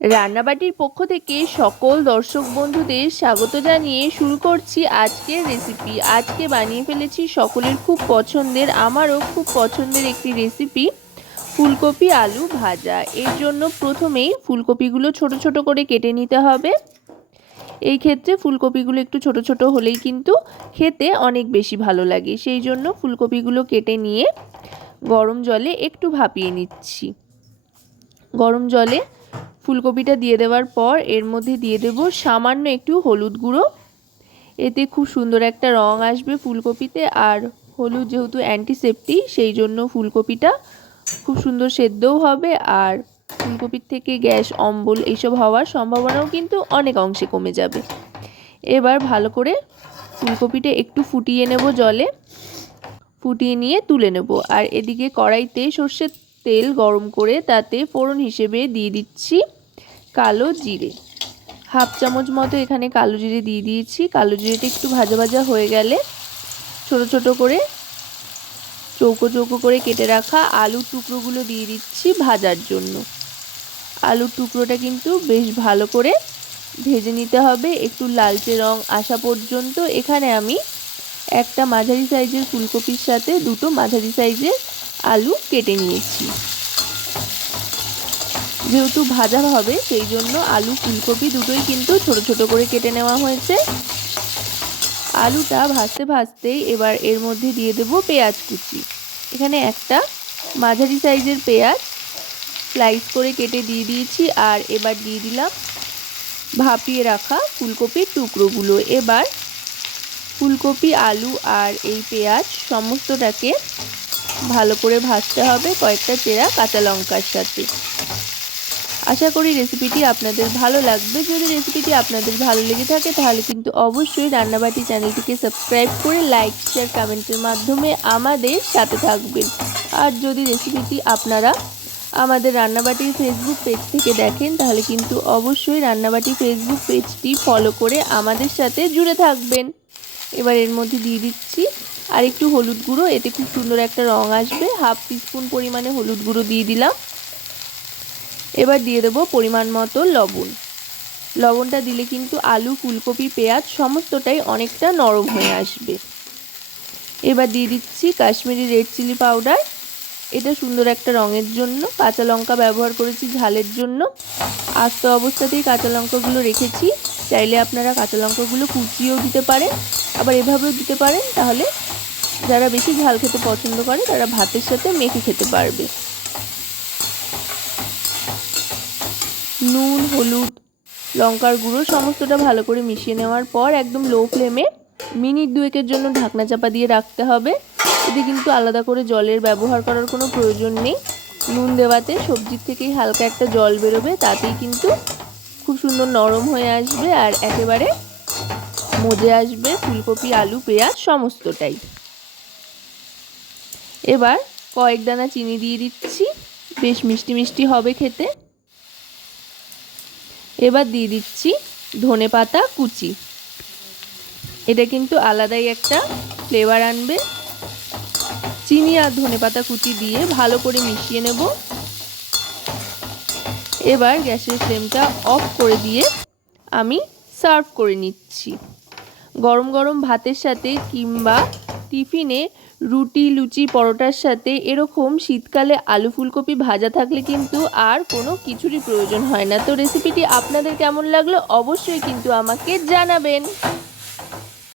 রান্নাবাটির পক্ষ থেকে সকল দর্শক বন্ধুদের স্বাগত জানিয়ে শুরু করছি আজকের রেসিপি। আজকে বানিয়ে ফেলেছি সকলের খুব পছন্দের, আমারও খুব পছন্দের একটি রেসিপি, ফুলকপি আলু ভাজা। এর জন্য প্রথমেই ফুলকপিগুলো ছোট ছোট করে কেটে নিতে হবে। এই ক্ষেত্রে ফুলকপিগুলো একটু ছোট ছোট হলেই কিন্তু খেতে অনেক বেশি ভালো লাগে, সেই জন্য ফুলকপিগুলো কেটে নিয়ে গরম জলে একটু ভাপিয়ে নিচ্ছি। গরম জলে ফুলকপিটা দিয়ে দেওয়ার পর এর মধ্যে দিয়ে দেব সামান্য একটু হলুদ গুঁড়ো। এতে খুব সুন্দর একটা রং আসবে ফুলকপিতে, আর হলুদ যেহেতু অ্যান্টিসেপ্টিক সেই জন্য ফুলকপিটা খুব সুন্দর সেদ্ধও হবে, আর ফুলকপির থেকে গ্যাস অম্বল এইসব হওয়ার সম্ভাবনাও কিন্তু অনেক অংশে কমে যাবে। এবার ভালো করে ফুলকপিটা একটু ফুটিয়ে নেব, জলে ফুটিয়ে নিয়ে তুলে নেব। আর এদিকে কড়াইতে সর্ষের তেল গরম করে তাতে ফোড়ন হিসেবে দিয়ে দিচ্ছি কালো জিরে। হাফ চামচ মতো এখানে কালো জিরে দিয়ে দিয়েছি। কালো জিরেটা একটু ভাজা ভাজা হয়ে গেলে ছোট ছোট করে চৌকো চৌকো করে কেটে রাখা আলুর টুকরোগুলো দিয়ে দিচ্ছি ভাজার জন্য। আলুর টুকরোটা কিন্তু বেশ ভালো করে ভেজে নিতে হবে, একটু লালচে রং আসা পর্যন্ত। এখানে আমি একটা মাঝারি সাইজের ফুলকপির সাথে দুটো মাঝারি সাইজের আলু কেটে নিয়েছি। যেহেতু ভাজা হবে সেই জন্য আলু ফুলকপি দুটোই কিন্তু ছোট ছোট করে কেটে নেওয়া হয়েছে। আলুটা ভাজতে ভাজতেই এবার এর মধ্যে দিয়ে দেব পেঁয়াজ কুচি। এখানে একটা মাঝারি সাইজের পেঁয়াজ স্লাইস করে কেটে দিয়ে দিয়েছি। আর এবার দিয়ে দিলাম ভাপিয়ে রাখা ফুলকপির টুকরোগুলো। এবার ফুলকপি, আলু আর এই পেঁয়াজ সমস্তটাকে ভালো করে ভাজতে হবে কয়েকটা চেরা কাঁচা লঙ্কার সাথে। আশা করি রেসিপিটি আপনাদের ভালো লাগবে। যদি রেসিপিটি আপনাদের ভালো লেগে থাকে তাহলে কিন্তু অবশ্যই রান্নাবাটি চ্যানেলটিকে সাবস্ক্রাইব করে লাইক, শেয়ার, কমেন্টের মাধ্যমে আমাদের সাথে থাকবেন। আর যদি রেসিপিটি আপনারা আমাদের রান্নাবাটির ফেসবুক পেজ থেকে দেখেন তাহলে কিন্তু অবশ্যই রান্নাবাটি ফেসবুক পেজটি ফলো করে আমাদের সাথে জুড়ে থাকবেন। এবার এর মধ্যে দিয়ে দিচ্ছি আর একটু হলুদ গুঁড়ো, এতে খুব সুন্দর একটা রং আসবে। হাফ টিস্পুন পরিমাণে হলুদ গুঁড়ো দিয়ে দিলাম। এবার দিয়ে দেবো পরিমাণ মতো লবণ। লবণটা দিলে কিন্তু আলু, ফুলকপি, পেঁয়াজ সমস্তটাই অনেকটা নরম হয়ে আসবে। এবার দিয়ে দিচ্ছি কাশ্মীরি রেড চিলি পাউডার। এটা সুন্দর একটা রঙের জন্য। কাঁচা লঙ্কা ব্যবহার করেছি ঝালের জন্য। আস্ত অবস্থাতেই কাঁচা লঙ্কাগুলো রেখেছি, চাইলে আপনারা কাঁচা লঙ্কাগুলো কুচিয়েও দিতে পারেন, আবার এভাবেও দিতে পারেন। তাহলে যারা বেশি ঝাল খেতে পছন্দ করে তারা ভাতের সাথে মেখে খেতে পারবে। নুন, হলুদ, লঙ্কার গুঁড়ো সমস্তটা ভালো করে মিশিয়ে নেওয়ার পর একদম লো ফ্লেমে মিনিট দুয়েকের জন্য ঢাকনা চাপা দিয়ে রাখতে হবে। এতে কিন্তু আলাদা করে জলের ব্যবহার করার কোনো প্রয়োজন নেই। নুন দেওয়াতে সবজির থেকেই হালকা একটা জল বেরোবে, তাতেই কিন্তু খুব সুন্দর নরম হয়ে আসবে আর একেবারে মজে আসবে ফুলকপি, আলু, পেঁয়াজ সমস্তটাই। এবার কয়েক দানা চিনি দিয়ে দিচ্ছি, বেশ মিষ্টি মিষ্টি হবে খেতে। এবার দিয়ে দিচ্ছি ধনেপাতা কুচি। এটা কিন্তু আলাদাই একটা ফ্লেভার আনবে। চিনি আর ধনেপাতা কুচি দিয়ে ভালো করে মিশিয়ে নেব। এবার গ্যাসের ফ্লেমটা অফ করে দিয়ে আমি সার্ভ করে নিচ্ছি। গরম গরম ভাতের সাথে কিংবা টিফিনে রুটি, লুচি, পরোটার সাথে এরকম শীতকালে আলু ফুলকপি ভাজা থাকলে কিন্তু আর কোনো কিছুরই প্রয়োজন হয় না। তো রেসিপিটি আপনাদের কেমন লাগলো অবশ্যই কিন্তু আমাকে জানাবেন।